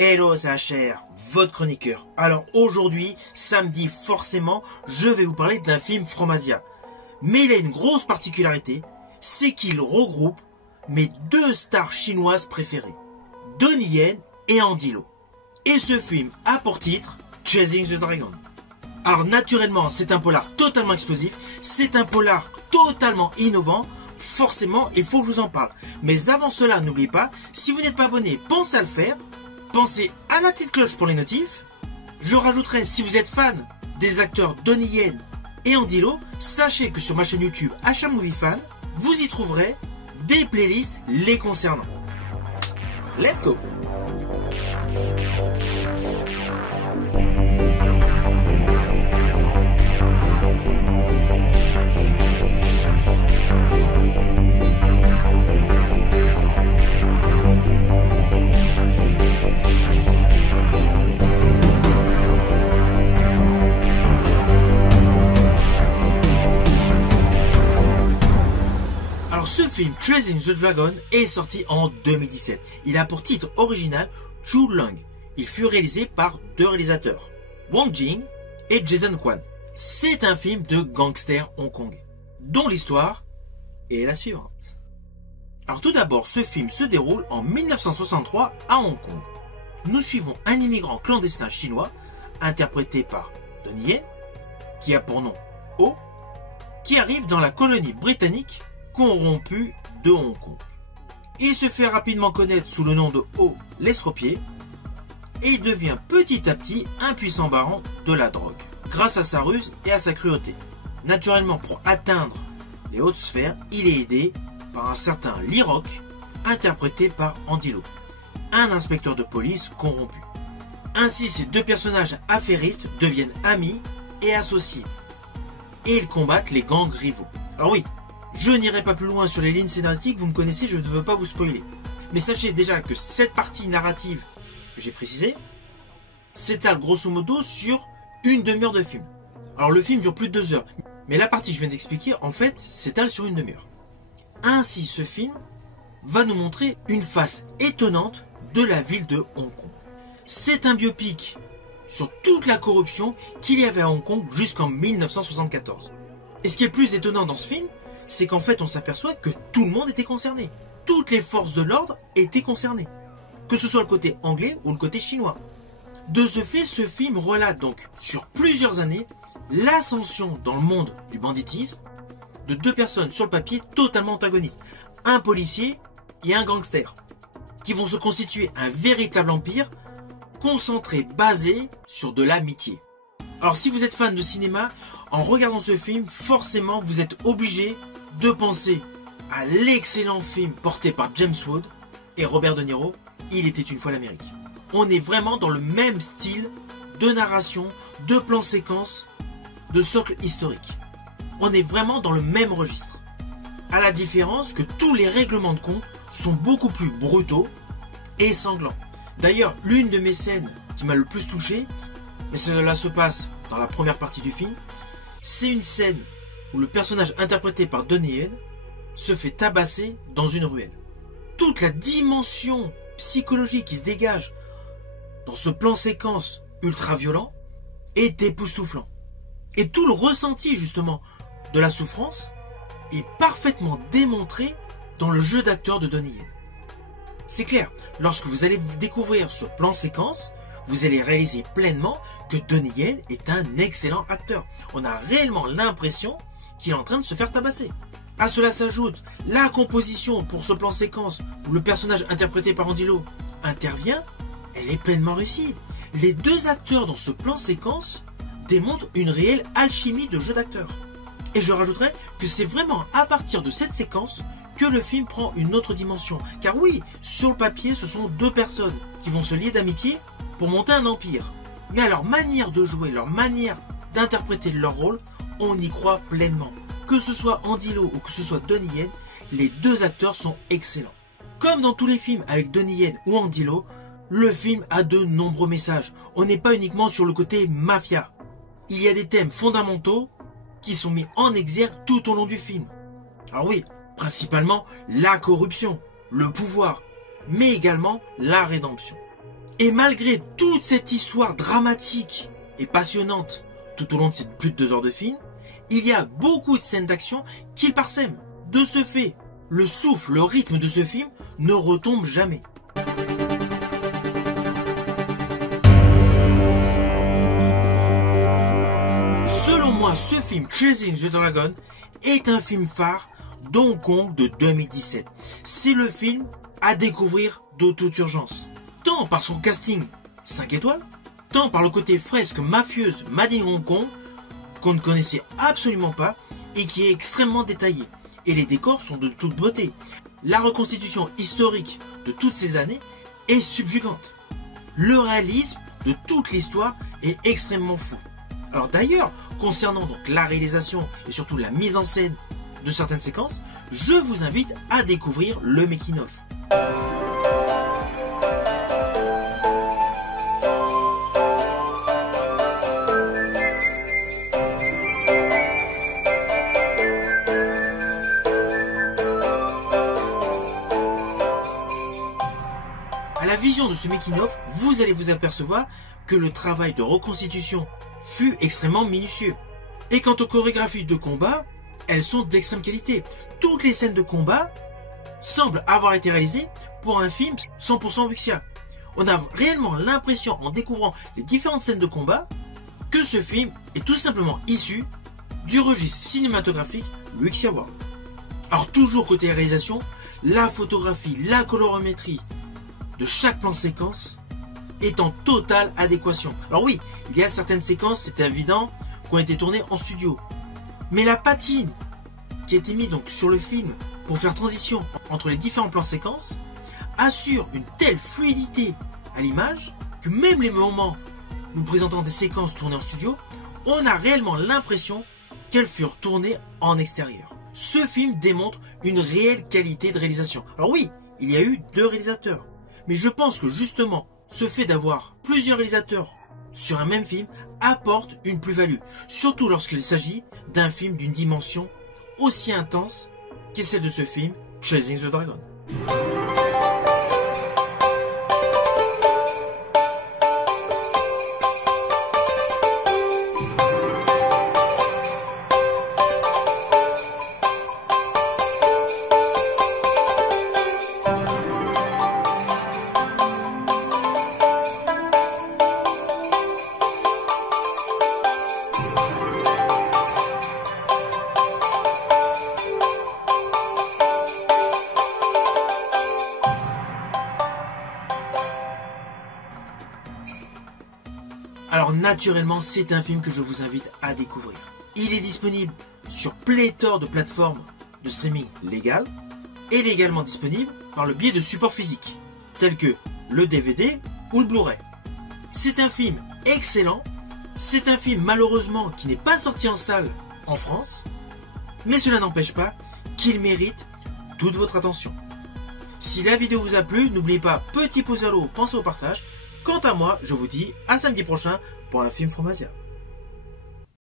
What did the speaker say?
Hello, c'est HR, votre chroniqueur. Alors aujourd'hui, samedi, forcément, je vais vous parler d'un film Fromasia. Mais il a une grosse particularité, c'est qu'il regroupe mes deux stars chinoises préférées, Donnie Yen et Andy Lau. Et ce film a pour titre Chasing the Dragon. Alors naturellement, c'est un polar totalement explosif, c'est un polar totalement innovant. Forcément, il faut que je vous en parle. Mais avant cela, n'oubliez pas, si vous n'êtes pas abonné, pensez à le faire. Pensez à la petite cloche pour les notifs. Je rajouterai, si vous êtes fan des acteurs Donnie Yen et Andy Lau, sachez que sur ma chaîne YouTube HR Movie Fan, vous y trouverez des playlists les concernant. Let's go! Ce film Chasing the Dragon est sorti en 2017. Il a pour titre original Chu Lang. Il fut réalisé par deux réalisateurs, Wong Jing et Jason Kwan. C'est un film de gangster hongkongais, dont l'histoire est la suivante. Alors tout d'abord, ce film se déroule en 1963 à Hong Kong. Nous suivons un immigrant clandestin chinois, interprété par Donnie Yen, qui a pour nom Oh, qui arrive dans la colonie britannique corrompu de Hong Kong. Il se fait rapidement connaître sous le nom de Oh l'estropié et il devient petit à petit un puissant baron de la drogue, grâce à sa ruse et à sa cruauté. Naturellement, pour atteindre les hautes sphères, il est aidé par un certain Lee Rock, interprété par Andy Lau, un inspecteur de police corrompu. Ainsi, ces deux personnages affairistes deviennent amis et associés, et ils combattent les gangs rivaux. Alors oui, je n'irai pas plus loin sur les lignes scénaristiques, vous me connaissez, je ne veux pas vous spoiler. Mais sachez déjà que cette partie narrative que j'ai précisée s'étale grosso modo sur une demi-heure de film. Alors le film dure plus de 2 heures, mais la partie que je viens d'expliquer, en fait, s'étale sur une demi-heure. Ainsi, ce film va nous montrer une face étonnante de la ville de Hong Kong. C'est un biopic sur toute la corruption qu'il y avait à Hong Kong jusqu'en 1974. Et ce qui est le plus étonnant dans ce film, c'est qu'en fait on s'aperçoit que tout le monde était concerné. Toutes les forces de l'ordre étaient concernées. Que ce soit le côté anglais ou le côté chinois. De ce fait, ce film relate donc sur plusieurs années l'ascension dans le monde du banditisme de deux personnes sur le papier totalement antagonistes. Un policier et un gangster. Qui vont se constituer un véritable empire concentré, basé sur de l'amitié. Alors si vous êtes fan de cinéma, en regardant ce film, forcément vous êtes obligé de penser à l'excellent film porté par James Wood et Robert De Niro, Il était une fois l'Amérique. On est vraiment dans le même style de narration, de plan séquence, de socle historique. On est vraiment dans le même registre. À la différence que tous les règlements de compte sont beaucoup plus brutaux et sanglants. D'ailleurs, l'une de mes scènes qui m'a le plus touché, mais cela se passe dans la première partie du film, c'est une scène où le personnage interprété par Donnie Yen se fait tabasser dans une ruelle. Toute la dimension psychologique qui se dégage dans ce plan séquence ultra violent est époustouflant. Et tout le ressenti justement de la souffrance est parfaitement démontré dans le jeu d'acteur de Donnie Yen. C'est clair, lorsque vous allez découvrir ce plan séquence, vous allez réaliser pleinement que Donnie Yen est un excellent acteur. On a réellement l'impression qu'il est en train de se faire tabasser. À cela s'ajoute la composition pour ce plan séquence où le personnage interprété par Andy Lau intervient, elle est pleinement réussie. Les deux acteurs dans ce plan séquence démontrent une réelle alchimie de jeu d'acteur. Et je rajouterais que c'est vraiment à partir de cette séquence que le film prend une autre dimension. Car oui, sur le papier, ce sont deux personnes qui vont se lier d'amitié pour monter un empire. Mais à leur manière de jouer, leur manière d'interpréter leur rôle, on y croit pleinement. Que ce soit Andy Lau ou que ce soit Donnie Yen, les deux acteurs sont excellents. Comme dans tous les films avec Donnie Yen ou Andy Lau, le film a de nombreux messages. On n'est pas uniquement sur le côté mafia. Il y a des thèmes fondamentaux qui sont mis en exergue tout au long du film. Alors oui, principalement la corruption, le pouvoir, mais également la rédemption. Et malgré toute cette histoire dramatique et passionnante tout au long de ces plus de 2 heures de film, il y a beaucoup de scènes d'action qui parsèment. De ce fait, le souffle, le rythme de ce film ne retombe jamais. Selon moi, ce film Chasing the Dragon est un film phare d'Hong Kong de 2017. C'est le film à découvrir de toute urgence. Tant par son casting 5 étoiles, tant par le côté fresque mafieuse Made in Hong Kong qu'on ne connaissait absolument pas et qui est extrêmement détaillé. Et les décors sont de toute beauté. La reconstitution historique de toutes ces années est subjugante. Le réalisme de toute l'histoire est extrêmement fou. Alors d'ailleurs, concernant donc la réalisation et surtout la mise en scène de certaines séquences, je vous invite à découvrir le making-of. À la vision de ce making-of, vous allez vous apercevoir que le travail de reconstitution fut extrêmement minutieux. Et quant aux chorégraphies de combat, elles sont d'extrême qualité. Toutes les scènes de combat semblent avoir été réalisées pour un film 100% wuxia. On a réellement l'impression, en découvrant les différentes scènes de combat, que ce film est tout simplement issu du registre cinématographique Wuxia World. Alors toujours côté réalisation, la photographie, la colorimétrie de chaque plan séquence est en totale adéquation. Alors oui, il y a certaines séquences, c'est évident, qui ont été tournées en studio. Mais la patine qui a été mise donc sur le film pour faire transition entre les différents plans séquences assure une telle fluidité à l'image que même les moments nous présentant des séquences tournées en studio, on a réellement l'impression qu'elles furent tournées en extérieur. Ce film démontre une réelle qualité de réalisation. Alors oui, il y a eu 2 réalisateurs, mais je pense que justement, ce fait d'avoir plusieurs réalisateurs sur un même film apporte une plus-value, surtout lorsqu'il s'agit d'un film d'une dimension aussi intense qu'est celle de ce film Chasing the Dragon. Alors naturellement, c'est un film que je vous invite à découvrir. Il est disponible sur pléthore de plateformes de streaming légales et légalement disponible par le biais de supports physiques, tels que le DVD ou le Blu-ray. C'est un film excellent, c'est un film malheureusement qui n'est pas sorti en salle en France, mais cela n'empêche pas qu'il mérite toute votre attention. Si la vidéo vous a plu, n'oubliez pas, petit pouce vers le haut, pensez au partage. Quant à moi, je vous dis à samedi prochain pour un film Fromasia.